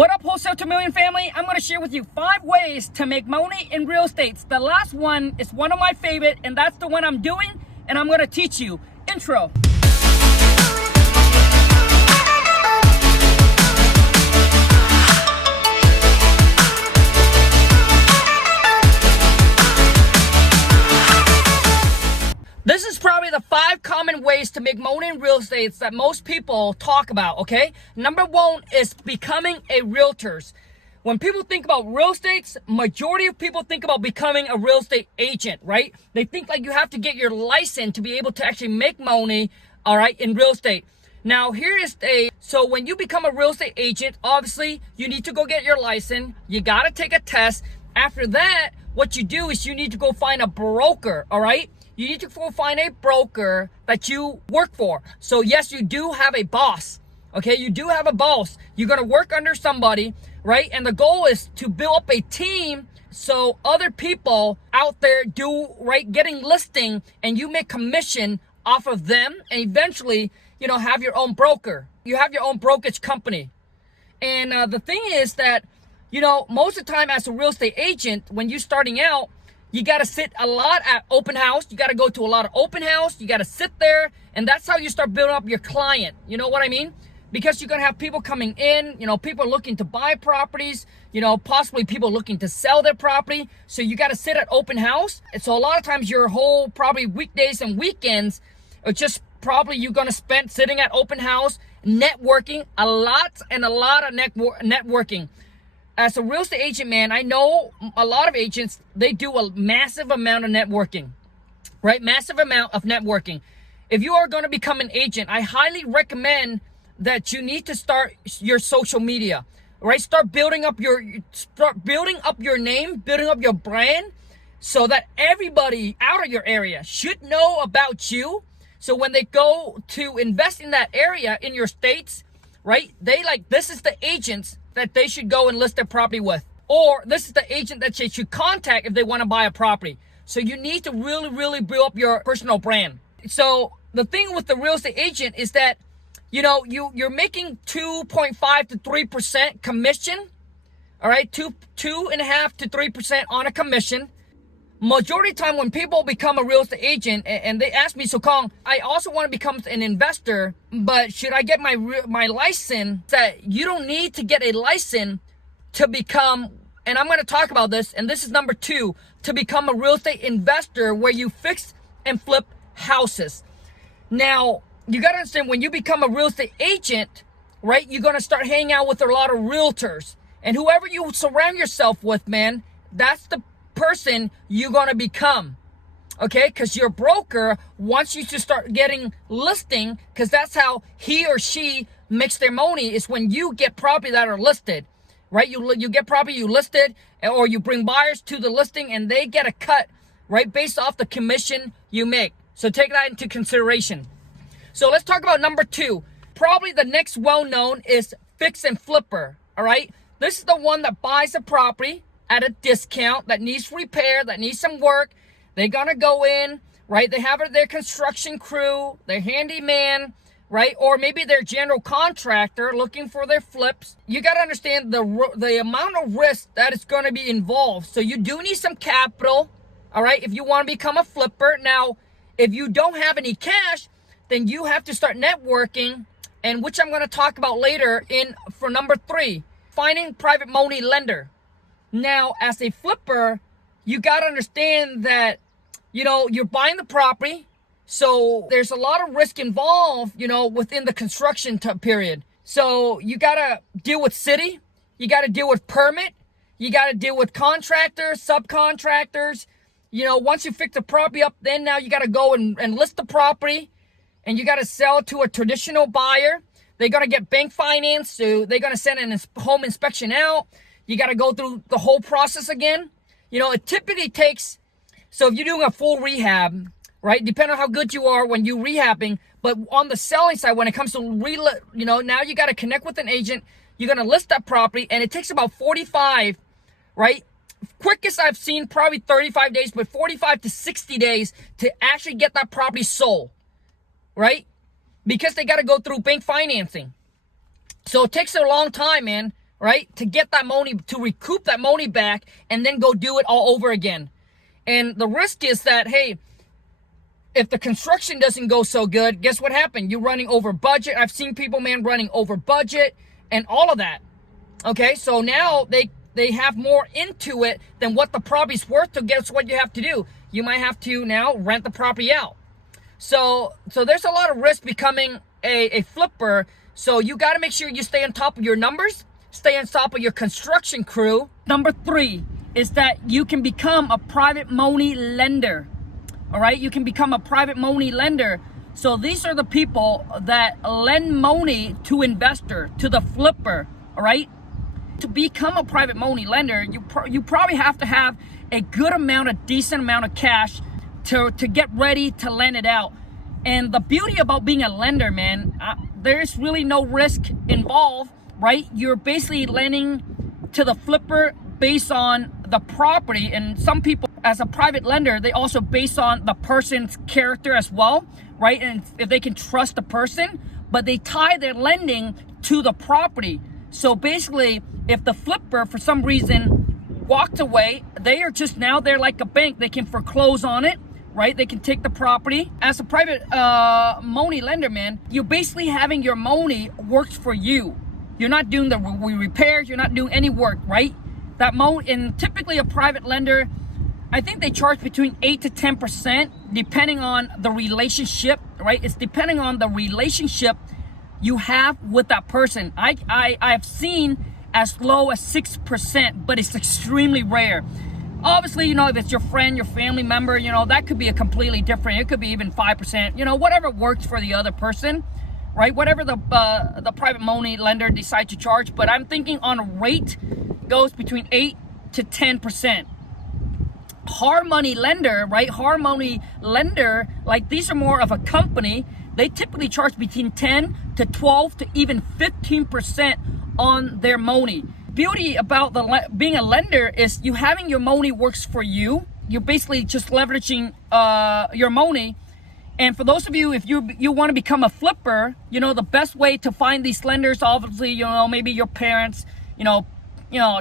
What up, Wholesale to Million family? I'm going to share with you 5 ways to make money in real estate. The last one is one of my favorite, and that's the one I'm doing, and I'm going to teach you. Intro. This is probably the 5 common ways to make money in real estate that most people talk about, okay? Number 1 is becoming a realtor. When people think about real estate, majority of people think about becoming a real estate agent, right? They think like you have to get your license to be able to actually make money, all right, in real estate. Now, so when you become a real estate agent, obviously, you need to go get your license. You got to take a test. After that, what you do is you need to go find a broker, all right? You need to go find a broker that you work for. So yes, you do have a boss, okay? You do have a boss. You're gonna work under somebody, right? And the goal is to build up a team so other people out there getting listing, and you make commission off of them, and eventually, have your own broker. You have your own brokerage company. And the thing is that, most of the time as a real estate agent, when you're starting out, you got to sit a lot at open house. You got to go to a lot of open house. You got to sit there, and that's how you start building up your client. You know what I mean? Because you're going to have people coming in, people looking to buy properties, possibly people looking to sell their property. So you got to sit at open house. And so a lot of times your whole probably weekdays and weekends are just probably you're going to spend sitting at open house, networking, a lot of networking. As a real estate agent, man, I know a lot of agents, they do a massive amount of networking, right? Massive amount of networking. If you are going to become an agent, I highly recommend that you need to start your social media, right? Start building up your name, building up your brand, so that everybody out of your area should know about you. So when they go to invest in that area in your states, right? This is the agents that they should go and list their property with. Or this is the agent that they should contact if they want to buy a property. So you need to really, really build up your personal brand. So the thing with the real estate agent is that, you're making 2.5 to 3% commission. All right, 2.5 to 3% on a commission. Majority of the time when people become a real estate agent and they ask me, so Khang, I also want to become an investor, but should I get my license? That you don't need to get a license to become, and I'm going to talk about this, and this is number 2, to become a real estate investor where you fix and flip houses. Now, you got to understand, when you become a real estate agent, right, you're going to start hanging out with a lot of realtors. And whoever you surround yourself with, man, that's the person you're going to become, okay? Because your broker wants you to start getting listing, because that's how he or she makes their money, is when you get property that are listed, right? You get property you listed, or you bring buyers to the listing, and they get a cut, right, based off the commission you make. So take that into consideration. So let's talk about number 2. Probably the next well-known is fix and flipper, all right? This is the one that buys a property at a discount, that needs repair, that needs some work. They're gonna go in, right? They have their construction crew, their handyman, right? Or maybe their general contractor looking for their flips. You gotta understand the amount of risk that is gonna be involved. So you do need some capital, all right? If you wanna become a flipper. Now, if you don't have any cash, then you have to start networking, and which I'm gonna talk about later for number 3, finding private money lender. Now, as a flipper, you got to understand that, you're buying the property. So there's a lot of risk involved, within the construction period. So you got to deal with city. You got to deal with permit. You got to deal with contractors, subcontractors. Once you fix the property up, then now you got to go and list the property. And you got to sell it to a traditional buyer. They're going to get bank finance. So they're going to send a home inspection out. You got to go through the whole process again. It typically takes, so if you're doing a full rehab, right, depending on how good you are when you're rehabbing, but on the selling side, when it comes to, now you got to connect with an agent. You're going to list that property, and it takes about 45, right? Quickest I've seen, probably 35 days, but 45 to 60 days to actually get that property sold, right? Because they got to go through bank financing. So it takes a long time, man. right? To get that money, to recoup that money back, and then go do it all over again. And the risk is that, hey, if the construction doesn't go so good, guess what happened? You're running over budget. I've seen people, man, running over budget and all of that. Okay, so now they have more into it than what the property's worth. So guess what you have to do? You might have to now rent the property out. So there's a lot of risk becoming a flipper. So you got to make sure you stay on top of your numbers, stay on top of your construction crew. Number 3 is that you can become a private money lender. All right, you can become a private money lender. So these are the people that lend money to investor, to the flipper. All right, to become a private money lender, you probably have to have a good amount, a decent amount of cash to get ready to lend it out. And the beauty about being a lender, man, there's really no risk involved, right? You're basically lending to the flipper based on the property. And some people, as a private lender, they also base on the person's character as well, right? And if they can trust the person, but they tie their lending to the property. So basically, if the flipper for some reason walked away, they are just now, they're like a bank. They can foreclose on it, right? They can take the property. As a private money lender, man, you're basically having your money works for you. You're not doing the repairs. You're not doing any work, right? And typically a private lender, I think they charge between 8 to 10% depending on the relationship, right? It's depending on the relationship you have with that person. I've seen as low as 6%, but it's extremely rare. Obviously, you know, if it's your friend, your family member, you know, that could be a completely different, it could be even 5%, you know, whatever works for the other person, right? Whatever the private money lender decides to charge. But I'm thinking on a rate goes between 8 to 10%. Hard money lender, right? Hard money lender, like these are more of a company. They typically charge between 10 to 12 to even 15% on their money. Beauty about being a lender is you having your money works for you. You're basically just leveraging your money. And for those of you, if you want to become a flipper, you know, the best way to find these lenders, obviously, you know, maybe your parents, you know,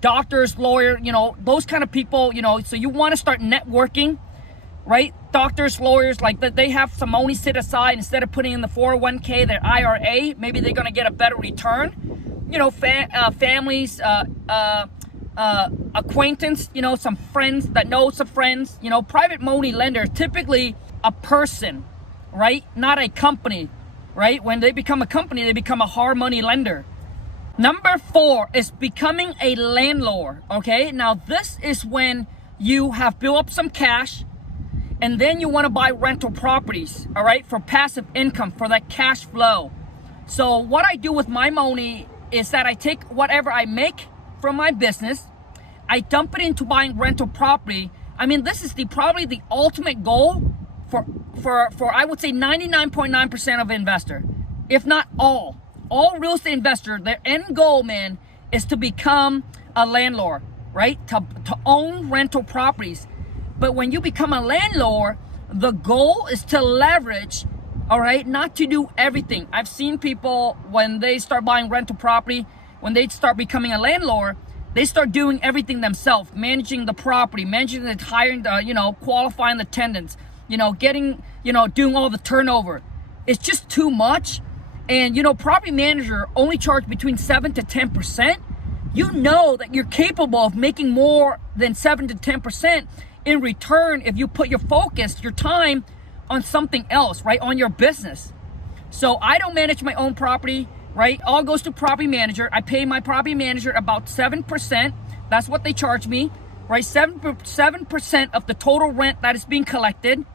doctors, lawyer, you know, those kind of people, you know, so you want to start networking, right? Doctors, lawyers, like that, they have some money set aside instead of putting in the 401k, their IRA, maybe they're going to get a better return. You know, families, acquaintance, you know, some friends that know some friends, you know, private money lender, typically a person, right? Not a company, right? When they become a company, they become a hard money lender. Number 4 is becoming a landlord, okay? Now, this is when you have built up some cash and then you want to buy rental properties, all right, for passive income, for that cash flow. So what I do with my money is that I take whatever I make from my business, I dump it into buying rental property. I mean, this is probably the ultimate goal for I would say 99.9% of investor, if not all real estate investor. Their end goal, man, is to become a landlord, right? To own rental properties. But when you become a landlord, the goal is to leverage, all right, not to do everything. I've seen people when they start buying rental property, when they start becoming a landlord, they start doing everything themselves, managing the property, managing the hiring, qualifying the tenants, getting, doing all the turnover. It's just too much. And, property manager only charge between 7 to 10%. You know that you're capable of making more than 7 to 10% in return if you put your focus, your time on something else, right? On your business. So I don't manage my own property, right? All goes to property manager. I pay my property manager about 7%. That's what they charge me, right? 7% of the total rent that is being collected.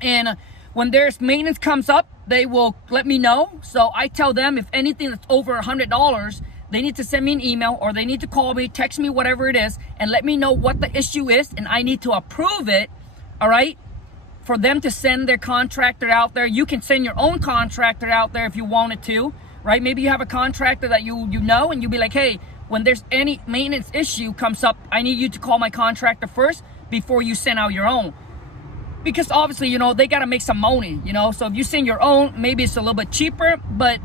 And when there's maintenance comes up, they will let me know. So I tell them if anything that's over $100, they need to send me an email or they need to call me, text me, whatever it is, and let me know what the issue is. And I need to approve it, all right, for them to send their contractor out there. You can send your own contractor out there if you wanted to, right? Maybe you have a contractor that you know, and you'll be like, hey, when there's any maintenance issue comes up, I need you to call my contractor first before you send out your own. Because obviously, they got to make some money, so if you send your own, maybe it's a little bit cheaper. But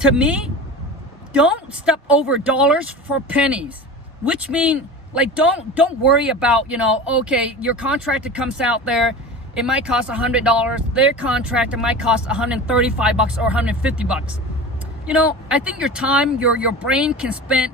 to me, don't step over dollars for pennies, which mean like don't worry about, you know, okay, your contractor comes out there, it might cost $100. Their contractor might cost $135 or $150. You know, I think your time, your brain can spend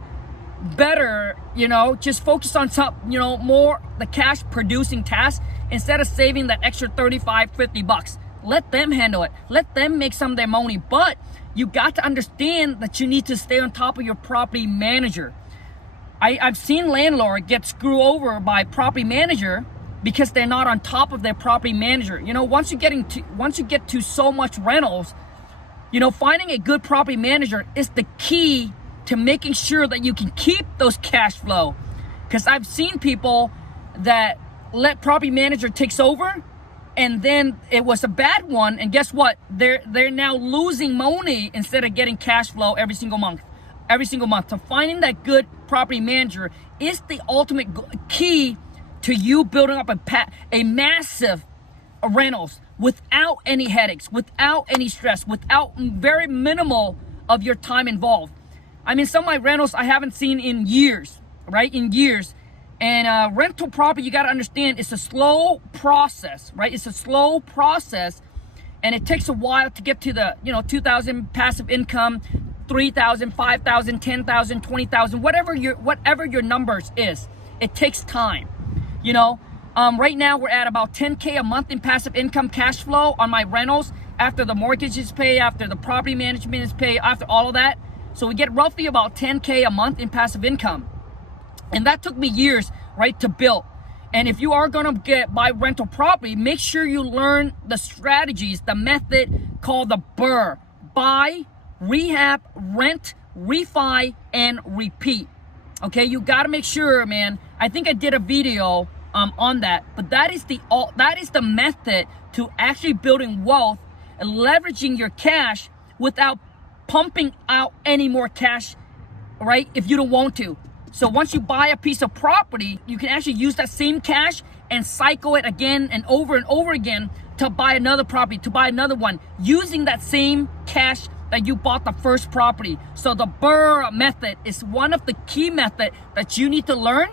better, you know, just focus on some, you know, more the cash producing tasks instead of saving that extra $35-50. Let them handle it. Let them make some of their money. But you got to understand that you need to stay on top of your property manager. I've seen landlord get screwed over by property manager because they're not on top of their property manager. You know, once you get to so much rentals, you know, finding a good property manager is the key to making sure that you can keep those cash flow. Because I've seen people that let property manager takes over, and then it was a bad one, and guess what? They're now losing money instead of getting cash flow every single month. So finding that good property manager is the ultimate key to you building up a massive rentals without any headaches, without any stress, without very minimal of your time involved. I mean, some of my rentals I haven't seen in years, right? In years. And rental property, you got to understand, it's a slow process, right? It's a slow process, and it takes a while to get to the, you know, 2,000 passive income, 3,000, 5,000, 10,000, 20,000, whatever your numbers is. It takes time, you know. Right now we're at about 10K a month in passive income cash flow on my rentals after the mortgage is paid, after the property management is paid, after all of that. So we get roughly about 10K a month in passive income. And that took me years, right, to build. And if you are gonna buy rental property, make sure you learn the strategies, the method called the BRRRR: buy, rehab, rent, refi, and repeat. Okay, you gotta make sure, man. I think I did a video on that, but that is the method to actually building wealth and leveraging your cash without pumping out any more cash, right? If you don't want to. So once you buy a piece of property, you can actually use that same cash and cycle it again and over again to buy another property, to buy another one, using that same cash that you bought the first property. So the BRRRR method is one of the key methods that you need to learn,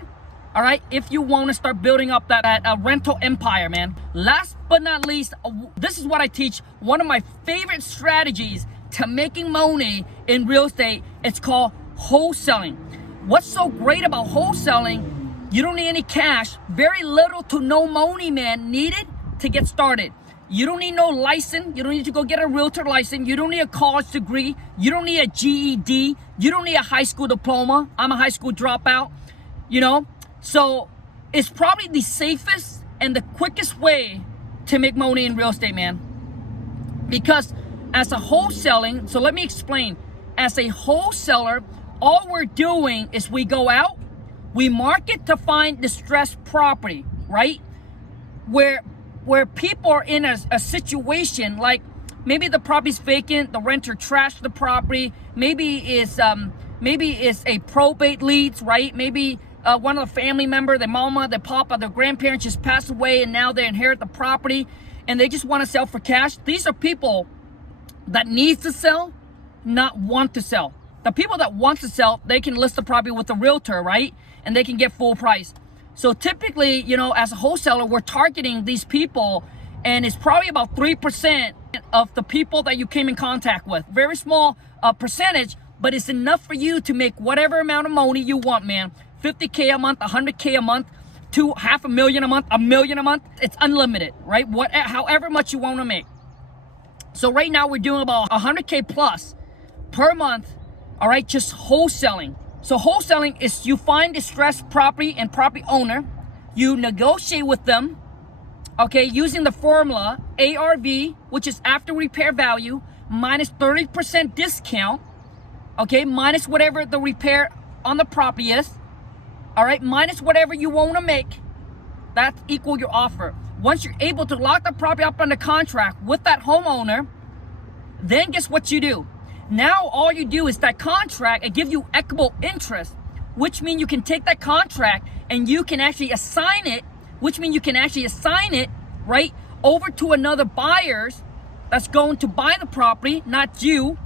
all right, if you want to start building up that rental empire, man. Last but not least, this is what I teach. One of my favorite strategies to making money in real estate, it's called wholesaling. What's so great about wholesaling? You don't need any cash, very little to no money, man, needed to get started. You don't need no license. You don't need to go get a realtor license. You don't need a college degree. You don't need a GED. You don't need a high school diploma. I'm a high school dropout, you know? So it's probably the safest and the quickest way to make money in real estate, man. Because as a wholesaling, so let me explain. As a wholesaler, all we're doing is we go out, we market to find distressed property, right? Where people are in a situation like maybe the property's vacant, the renter trashed the property, maybe it's a probate leads, right? Maybe one of the family member, their mama, their papa, their grandparents just passed away and now they inherit the property and they just want to sell for cash. These are people that need to sell, not want to sell. The people that want to sell, they can list the property with a realtor, right? And they can get full price. So typically, you know, as a wholesaler, we're targeting these people, and it's probably about 3% of the people that you came in contact with. Very small percentage, but it's enough for you to make whatever amount of money you want, man. 50K a month, 100K a month, to $500,000 a month, $1 million a month. It's unlimited, right? However much you want to make. So right now we're doing about 100K plus per month. All right, just wholesaling. So wholesaling is you find distressed property and property owner, you negotiate with them, okay, using the formula ARV, which is after repair value, minus 30% discount, okay, minus whatever the repair on the property is, all right, minus whatever you want to make, that's equal your offer. Once you're able to lock the property up under contract with that homeowner, then guess what you do? Now all you do is that contract, it gives you equitable interest, which means you can take that contract and you can actually assign it, right, over to another buyers that's going to buy the property, not you,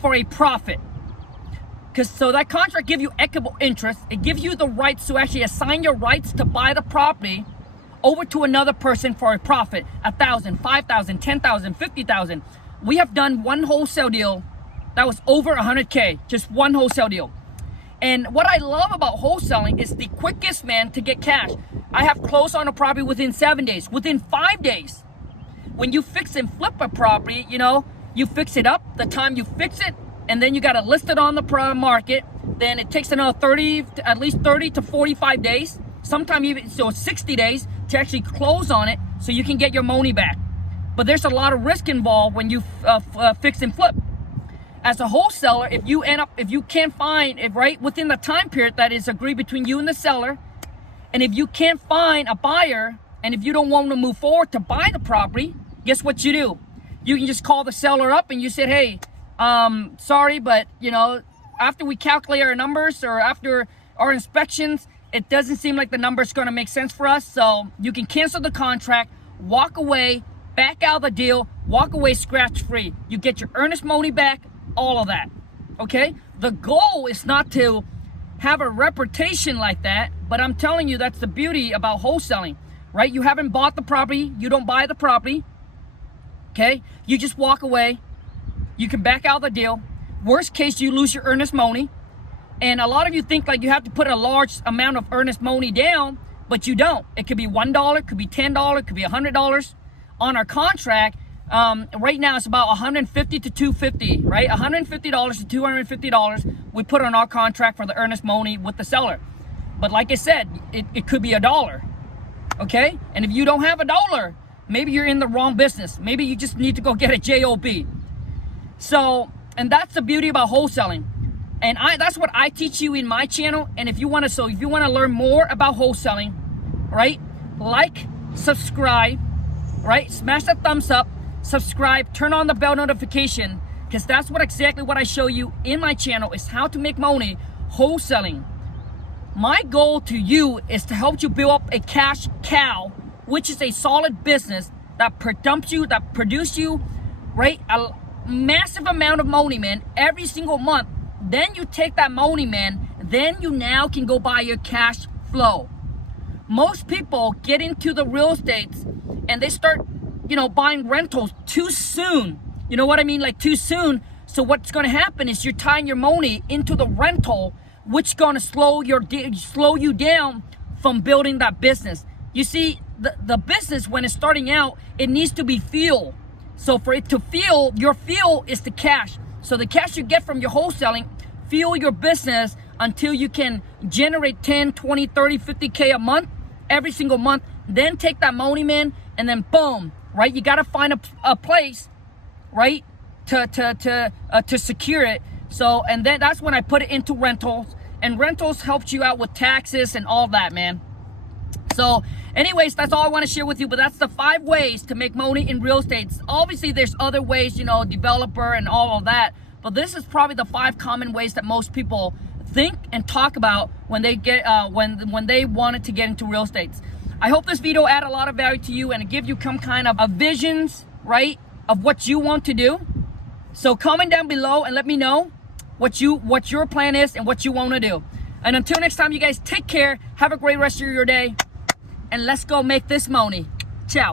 for a profit. Because so that contract gives you equitable interest. It gives you the rights to actually assign your rights to buy the property over to another person for a profit, 1,000, 5,000, 10,000, 50,000. We have done one wholesale deal that was over 100K, just one wholesale deal. And what I love about wholesaling is the quickest, man, to get cash. I have closed on a property within 7 days, within 5 days. When you fix and flip a property, you know, you fix it up, the time you fix it, and then you got to list it on the market. Then it takes another at least 30 to 45 days, sometimes even so 60 days to actually close on it so you can get your money back. But there's a lot of risk involved when you fix and flip. As a wholesaler, if you can't find it right within the time period that is agreed between you and the seller, and if you can't find a buyer, and if you don't want to move forward to buy the property, guess what you do? You can just call the seller up and you said, hey, sorry, but you know, after we calculate our numbers or after our inspections, it doesn't seem like the number's going to make sense for us. So you can cancel the contract, walk away, back out of the deal, walk away scratch free. You get your earnest money back, all of that. Okay? The goal is not to have a reputation like that, but I'm telling you, that's the beauty about wholesaling, right? You haven't bought the property, you don't buy the property. Okay? You just walk away. You can back out the deal. Worst case, you lose your earnest money. And a lot of you think like you have to put a large amount of earnest money down, but you don't. It could be $1, it could be $10, it could be $100. On our contract, right now it's about $150 to $250, right? $150 to $250 we put on our contract for the earnest money with the seller. But like I said, it could be $1, okay? And if you don't have $1, maybe you're in the wrong business. Maybe you just need to go get a job. So, and that's the beauty about wholesaling. And that's what I teach you in my channel. And if you want to learn more about wholesaling, right? Like, subscribe, right? Smash that thumbs up, subscribe, turn on the bell notification, because that's exactly what I show you in my channel is how to make money wholesaling. My goal to you is to help you build up a cash cow, which is a solid business that produce you, right? A massive amount of money, man, every single month. Then you take that money, man, then you now can go buy your cash flow. Most people get into the real estate and they start, you know, buying rentals too soon. You know what I mean? Like too soon. So what's going to happen is you're tying your money into the rental, which is going to slow you down from building that business. You see, the business, when it's starting out, it needs to be fuel. So for it to fuel, your fuel is the cash. So the cash you get from your wholesaling, fuel your business until you can generate 10, 20, 30, 50K a month, every single month. Then take that money, man, and then boom, right? You got to find a place, right, to secure it. So, and then that's when I put it into rentals, and rentals helps you out with taxes and all that, man. So anyways, that's all I want to share with you, but that's the 5 ways to make money in real estate. Obviously there's other ways, you know, developer and all of that, but this is probably the 5 common ways that most people think and talk about when they get when they wanted to get into real estate. I hope this video add a lot of value to you and give you some kind of a visions, right, of what you want to do. So comment down below and let me know what your plan is and what you want to do. And until next time, you guys take care, have a great rest of your day, and let's go make this money. Ciao.